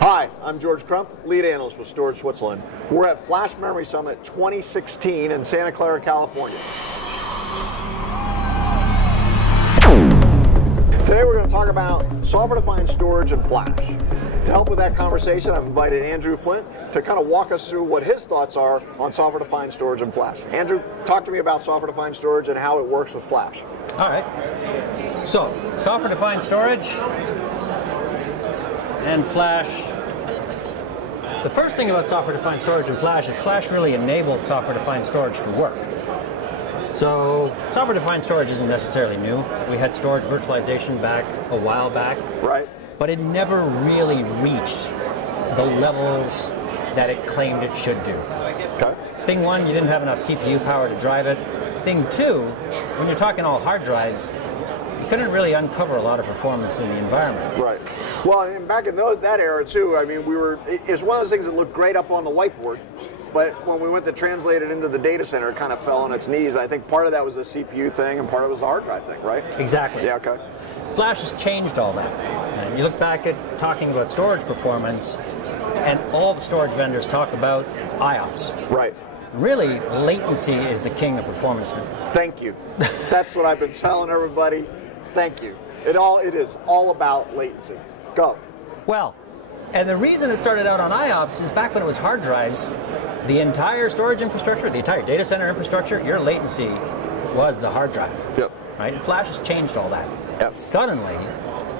Hi, I'm George Crump, lead analyst with Storage Switzerland. We're at Flash Memory Summit 2016 in Santa Clara, California. Today we're going to talk about software-defined storage and flash. To help with that conversation, I've invited Andrew Flint to kind of walk us through what his thoughts are on software-defined storage and flash. Andrew, talk to me about software-defined storage and how it works with flash. All right. So, software-defined storage and flash. The first thing about software-defined storage and flash is flash really enabled software-defined storage to work. So, software-defined storage isn't necessarily new. We had storage virtualization back a while back. Right. But it never really reached the levels that it claimed it should do. Okay. Thing one, you didn't have enough CPU power to drive it. Thing two, when you're talking all hard drives, you couldn't really uncover a lot of performance in the environment. Right. Well, and back in that era too, I mean, it's one of those things that looked great up on the whiteboard, but when we went to translate it into the data center, it kind of fell on its knees. I think part of that was the CPU thing and part of it was the hard drive thing, right? Exactly. Yeah, okay. Flash has changed all that. And you look back at talking about storage performance, and all the storage vendors talk about IOPS. Right. Really, latency is the king of performance. Thank you. That's what I've been telling everybody. Thank you. It is all about latency. Go. Well, and the reason it started out on IOPS is back when it was hard drives, the entire storage infrastructure, the entire data center infrastructure, your latency was the hard drive. Yep. Right? And Flash has changed all that. Yep. Suddenly,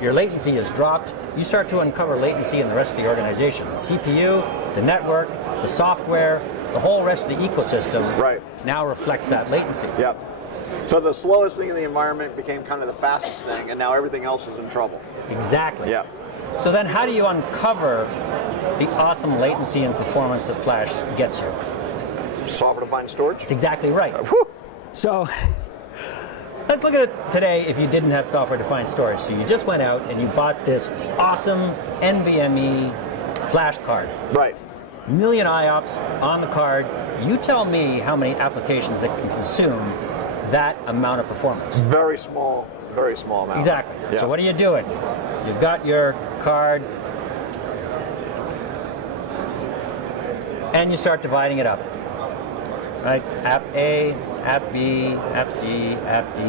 your latency has dropped. You start to uncover latency in the rest of the organization. The CPU, the network, the software, the whole rest of the ecosystem now reflects that latency. Yep. So the slowest thing in the environment became kind of the fastest thing, and now everything else is in trouble. Exactly. Yeah. So then how do you uncover the awesome latency and performance that Flash gets you? Software-defined storage? That's exactly right. So let's look at it today if you didn't have software-defined storage. So you just went out and you bought this awesome NVMe flash card. Right. Million IOPS on the card. You tell me how many applications that can consume that amount of performance. Very small amount. Exactly. Yeah. So what are you doing? You've got your card and you start dividing it up. Right? App A, App B, App C, App D.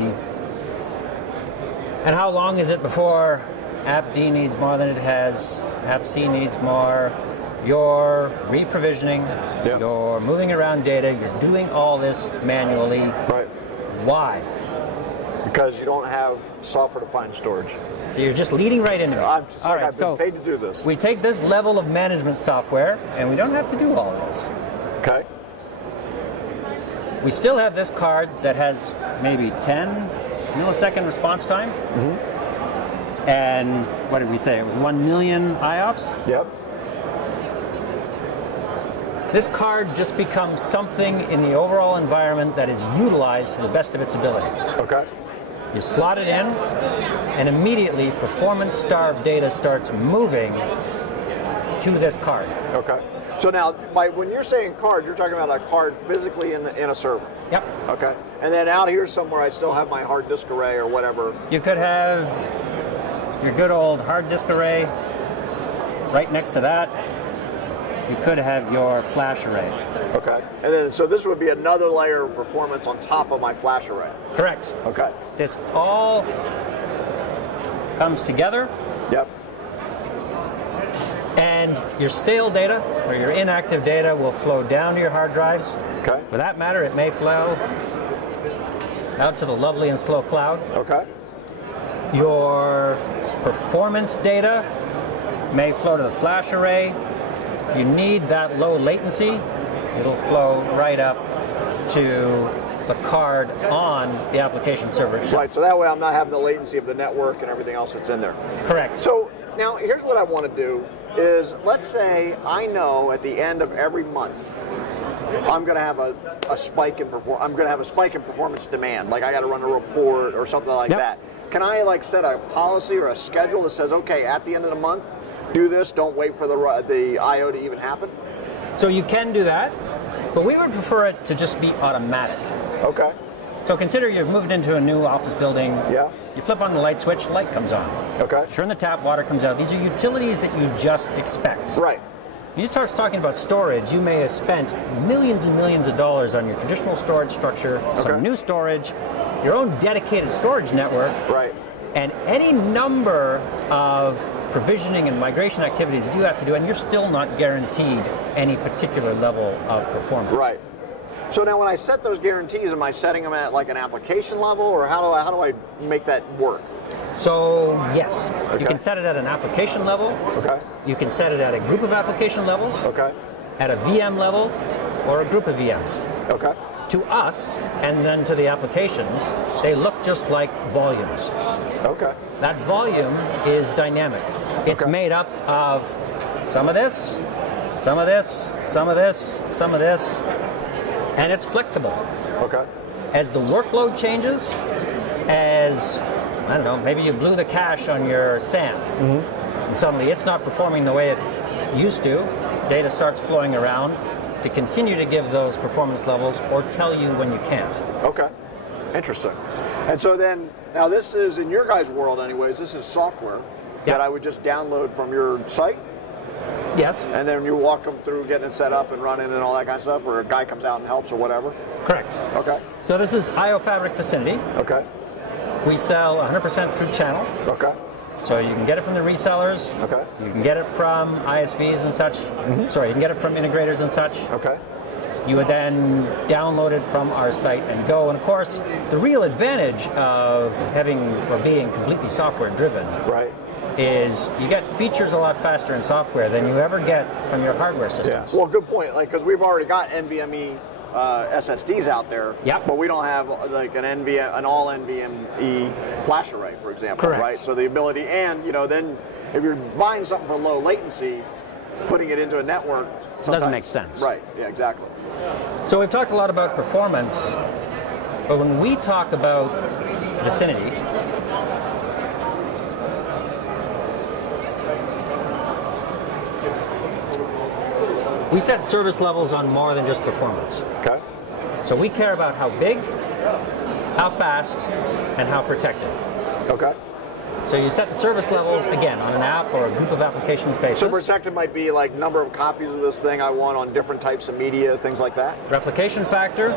And how long is it before App D needs more than it has, App C needs more? You're re-provisioning, you're moving around data, you're doing all this manually. Right. Why? Because you don't have software-defined storage. So you're just leading right into it. I've been paid to do this. We take this level of management software, and we don't have to do all this. Okay. We still have this card that has maybe 10 millisecond response time. Mm-hmm. And what did we say? It was 1 million IOPS? Yep. This card just becomes something in the overall environment that is utilized to the best of its ability. Okay. You slot it in, and immediately performance-starved data starts moving to this card. Okay. So now, when you're saying card, you're talking about a card physically in a server. Yep. Okay. And then out here somewhere, I still have my hard disk array or whatever. You could have your good old hard disk array right next to that. You could have your flash array. Okay. And then, so this would be another layer of performance on top of my flash array. Correct. Okay. This all comes together. Yep. And your stale data, or your inactive data, will flow down to your hard drives. Okay. For that matter, it may flow out to the lovely and slow cloud. Okay. Your performance data may flow to the flash array. If you need that low latency, it'll flow right up to the card on the application server itself. Right, so that way I'm not having the latency of the network and everything else that's in there. Correct. So now here's what I want to do is, let's say I know at the end of every month I'm going to have a spike in performance demand. Like I got to run a report or something like that. Can I set a policy or a schedule that says, okay, at the end of the month, do this, don't wait for the I/O to even happen? So you can do that, but we would prefer it to just be automatic. Okay. So consider you've moved into a new office building. Yeah. You flip on the light switch, light comes on. Okay. Turn the tap, water comes out. These are utilities that you just expect. Right. When you start talking about storage, you may have spent millions and millions of dollars on your traditional storage structure, some new storage, your own dedicated storage network, right, and any number of provisioning and migration activities that you have to do, and you're still not guaranteed any particular level of performance. Right. So now when I set those guarantees, am I setting them at like an application level, or how do I make that work? So yes, you can set it at an application level. Okay. You can set it at a group of application levels. Okay. At a VM level, or a group of VMs. Okay. To us, and then to the applications, they look just like volumes. Okay. That volume is dynamic. It's made up of some of this, some of this, some of this, some of this, and it's flexible. Okay. As the workload changes, as, I don't know, maybe you blew the cache on your SAN, and suddenly it's not performing the way it used to, data starts flowing around to continue to give those performance levels or tell you when you can't. Okay, interesting. And so then, now this is, in your guys' world anyways, this is software that I would just download from your site? Yes. And then you walk them through getting it set up and running and all that kind of stuff, or a guy comes out and helps or whatever? Correct. Okay. So this is ioFABRIC Vicinity. Okay. We sell 100% through channel. Okay. So you can get it from the resellers. Okay. You can get it from ISVs and such. Sorry, you can get it from integrators and such. Okay. You would then download it from our site and go. And of course, the real advantage of having or being completely software driven is you get features a lot faster in software than you ever get from your hardware systems. Yeah. Well, good point. Like, because we've already got NVMe SSDs out there, but we don't have like an all NVMe flash array, for example, right? So the ability, and you know, then if you're buying something for low latency, putting it into a network doesn't make sense. Right. Yeah. Exactly. So we've talked a lot about performance, but when we talk about Vicinity, we set service levels on more than just performance. Okay. So we care about how big, how fast, and how protected. Okay. So you set the service levels, again, on an app or a group of applications basis. So protected might be like number of copies of this thing I want on different types of media, things like that? Replication factor,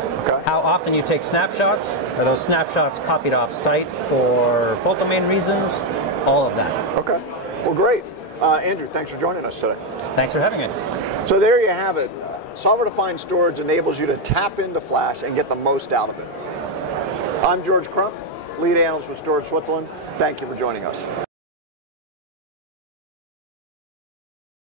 how often you take snapshots, are those snapshots copied off site for fault domain reasons, all of that. Okay. Well, great. Andrew, thanks for joining us today. Thanks for having me. So there you have it. Software-defined storage enables you to tap into Flash and get the most out of it. I'm George Crump, lead analyst with Storage Switzerland. Thank you for joining us.